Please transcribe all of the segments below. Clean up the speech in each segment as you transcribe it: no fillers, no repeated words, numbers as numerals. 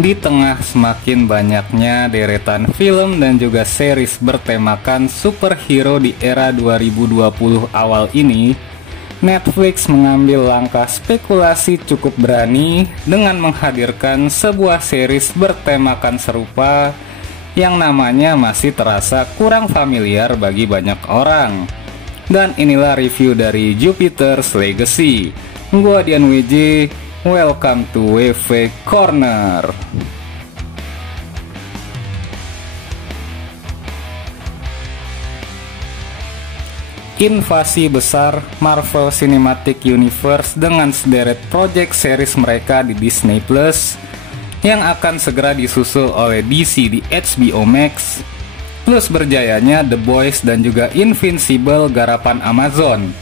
Di tengah semakin banyaknya deretan film dan juga series bertemakan superhero di era 2020 awal ini, Netflix mengambil langkah spekulasi cukup berani dengan menghadirkan sebuah series bertemakan serupa yang namanya masih terasa kurang familiar bagi banyak orang. Dan inilah review dari Jupiter's Legacy. Gua Dian WJ, welcome to WV Corner. Invasi besar Marvel Cinematic Universe dengan sederet project series mereka di Disney Plus yang akan segera disusul oleh DC di HBO Max, plus berjayanya The Boys dan juga Invincible garapan Amazon.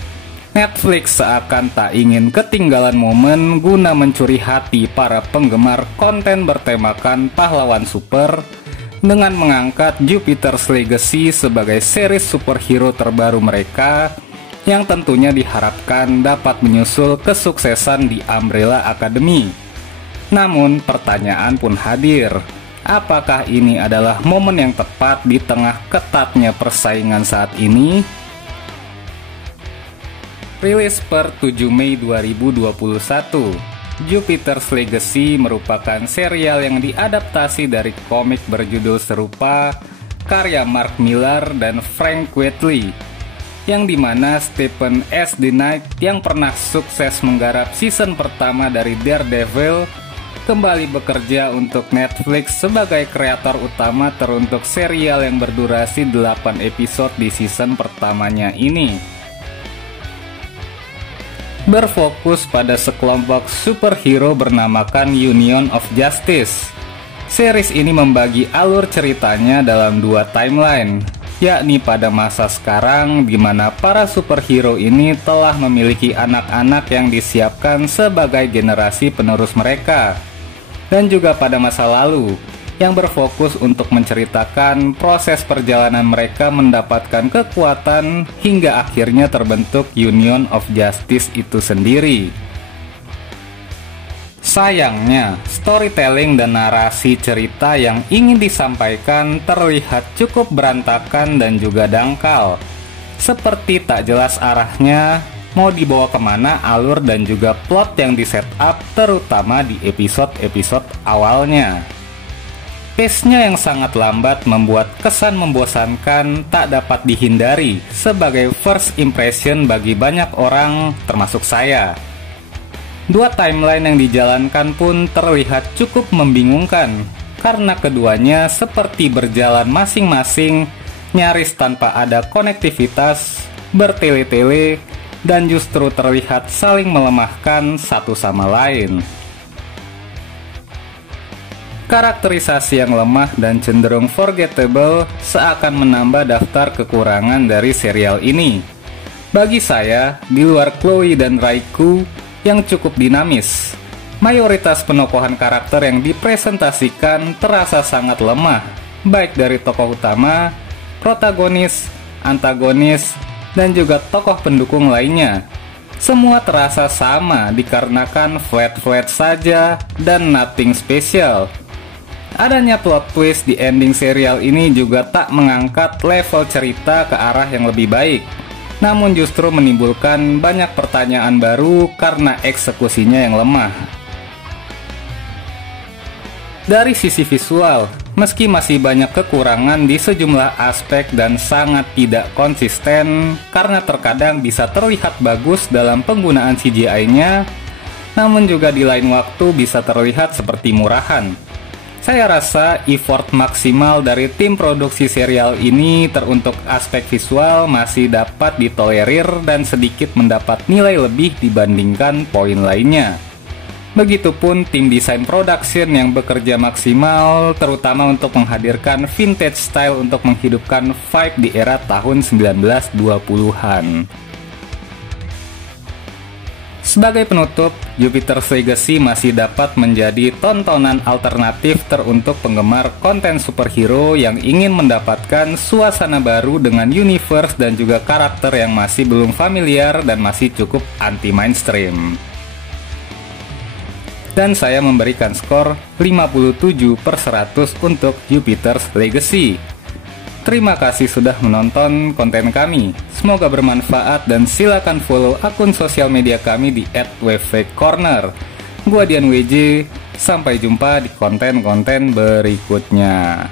Netflix seakan tak ingin ketinggalan momen guna mencuri hati para penggemar konten bertemakan pahlawan super dengan mengangkat Jupiter's Legacy sebagai series superhero terbaru mereka yang tentunya diharapkan dapat menyusul kesuksesan di Umbrella Academy. Namun pertanyaan pun hadir, apakah ini adalah momen yang tepat di tengah ketatnya persaingan saat ini? Rilis per 7 Mei 2021, Jupiter's Legacy merupakan serial yang diadaptasi dari komik berjudul serupa karya Mark Millar dan Frank Quitely, yang dimana Stephen S. DeKnight yang pernah sukses menggarap season pertama dari Daredevil kembali bekerja untuk Netflix sebagai kreator utama teruntuk serial yang berdurasi 8 episode di season pertamanya ini. Berfokus pada sekelompok superhero bernamakan Union of Justice. Series ini membagi alur ceritanya dalam dua timeline, yakni pada masa sekarang di mana para superhero ini telah memiliki anak-anak yang disiapkan sebagai generasi penerus mereka, dan juga pada masa lalu yang berfokus untuk menceritakan proses perjalanan mereka mendapatkan kekuatan hingga akhirnya terbentuk Union of Justice itu sendiri. Sayangnya, storytelling dan narasi cerita yang ingin disampaikan terlihat cukup berantakan dan juga dangkal. Seperti tak jelas arahnya, mau dibawa kemana alur dan juga plot yang di setup terutama di episode-episode awalnya. Pace-nya yang sangat lambat membuat kesan membosankan tak dapat dihindari sebagai first impression bagi banyak orang termasuk saya. Dua timeline yang dijalankan pun terlihat cukup membingungkan karena keduanya seperti berjalan masing-masing nyaris tanpa ada konektivitas, bertele-tele, dan justru terlihat saling melemahkan satu sama lain. Karakterisasi yang lemah dan cenderung forgettable seakan menambah daftar kekurangan dari serial ini. Bagi saya, di luar Chloe dan Raikou yang cukup dinamis, mayoritas penokohan karakter yang dipresentasikan terasa sangat lemah, baik dari tokoh utama, protagonis, antagonis, dan juga tokoh pendukung lainnya. Semua terasa sama dikarenakan flat-flat saja dan nothing special. Adanya plot twist di ending serial ini juga tak mengangkat level cerita ke arah yang lebih baik, namun justru menimbulkan banyak pertanyaan baru karena eksekusinya yang lemah. Dari sisi visual, meski masih banyak kekurangan di sejumlah aspek dan sangat tidak konsisten karena terkadang bisa terlihat bagus dalam penggunaan CGI-nya, namun juga di lain waktu bisa terlihat seperti murahan. Saya rasa effort maksimal dari tim produksi serial ini teruntuk aspek visual masih dapat ditolerir dan sedikit mendapat nilai lebih dibandingkan poin lainnya. Begitupun tim desain production yang bekerja maksimal terutama untuk menghadirkan vintage style untuk menghidupkan vibe di era tahun 1920-an. Sebagai penutup, Jupiter's Legacy masih dapat menjadi tontonan alternatif teruntuk penggemar konten superhero yang ingin mendapatkan suasana baru dengan universe dan juga karakter yang masih belum familiar dan masih cukup anti-mainstream. dan saya memberikan skor 57/100 untuk Jupiter's Legacy. Terima kasih sudah menonton konten kami. Semoga bermanfaat dan silakan follow akun sosial media kami di @wvcorner. Gua Dian WJ, sampai jumpa di konten-konten berikutnya.